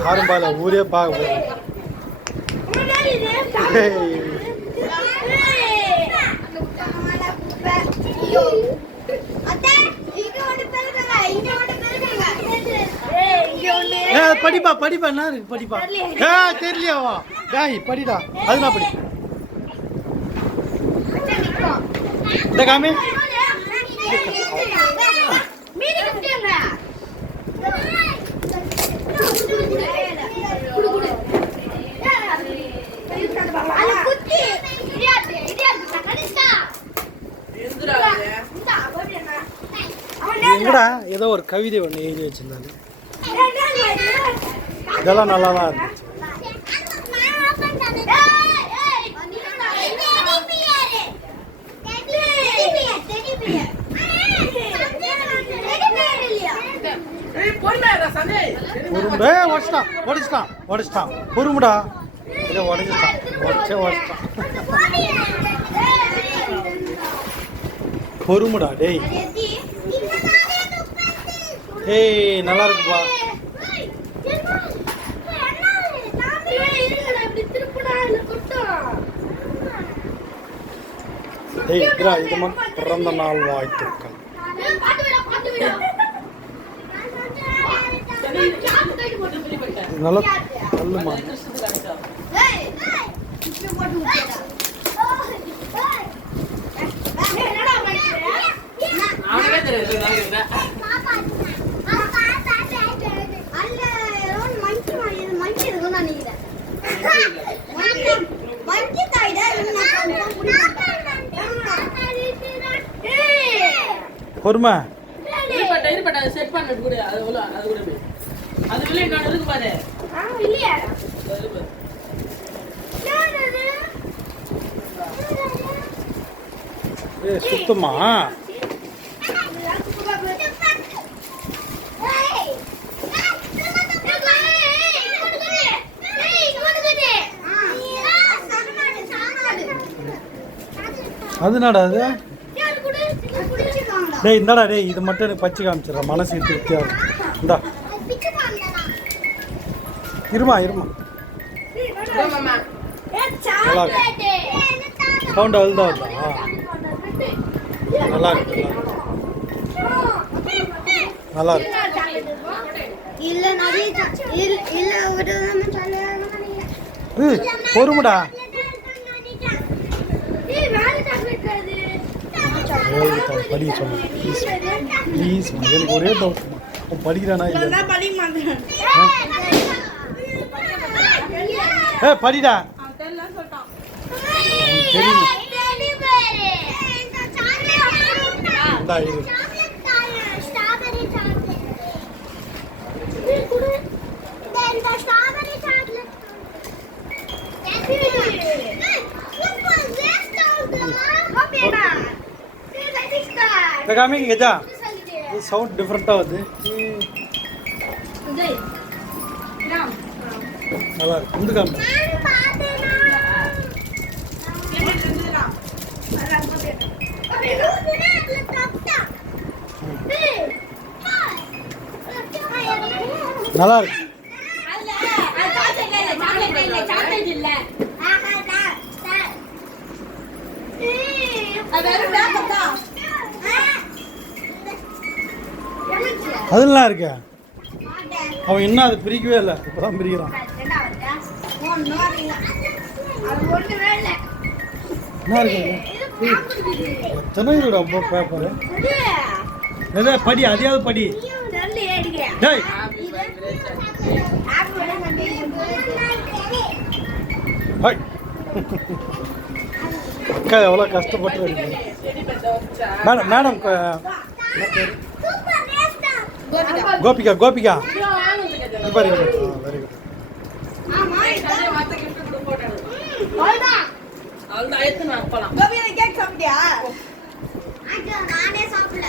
யாரும் பால ஊரே பார்க்க போகுது. படிப்பா படிப்பா என்ன இருக்கு படிப்பா தெரியலையாவா டாய் படிடா அதுனா படி இந்த காமி எங்கடா ஏதோ ஒரு கவிதை ஒன்று எழுதி வச்சிருந்தாங்க. இதெல்லாம் நல்லா தான் இருந்துச்சு. உடச்சிட்டான் பொறுமுடா இதை உடச்சிட்டான் பொறுமுடா டேய். ஏய் நல்லா இருக்குப்பா. ஏய் இத்ரா இது மட்டும் பிறந்த நாள் வாழ்த்துக்கள். நல்லா சொல்லுமா பொறுமை செட் பண்ணது கூட அது கூட அது வெளிய நான் இருக்கு பாரு. இல்லையா சுத்தமா அதுனாடா அது டேய் இந்தாடா டேய் இது மட்டும் எனக்கு பச்சை காமிச்சிடுறேன் மனசு திருப்தியாக இந்தா இருமா சவுண்ட் அதுதான் வருதா நல்லா இருக்கு நல்லா இருக்கு. பொறுமுடா படிக்க சொன்னேன் ப்ளீஸ் எனக்கு ஒரே டவுட் படிக்கிறானா இல்லை படிடா தெரியும் காமிங்கஜா சவுண்ட் டிஃப்ரெண்ட்டாக வருது. நல்லா இருக்கு இந்த காமி நல்லா இருக்கு. அதெல்லாம் இருக்கு. அவன் என்ன அது பிரிக்கவே இல்லை இப்பதான் பிரிக்கிறான். என்ன இருக்கு எத்தனை ரொம்ப பேப்பரு எதா படி அதையாவது படி. அக்கா எவ்வளோ கஷ்டப்பட்டு இருக்கு madam. Madam Gopika Gopika very good. நானே சாப்பிடல.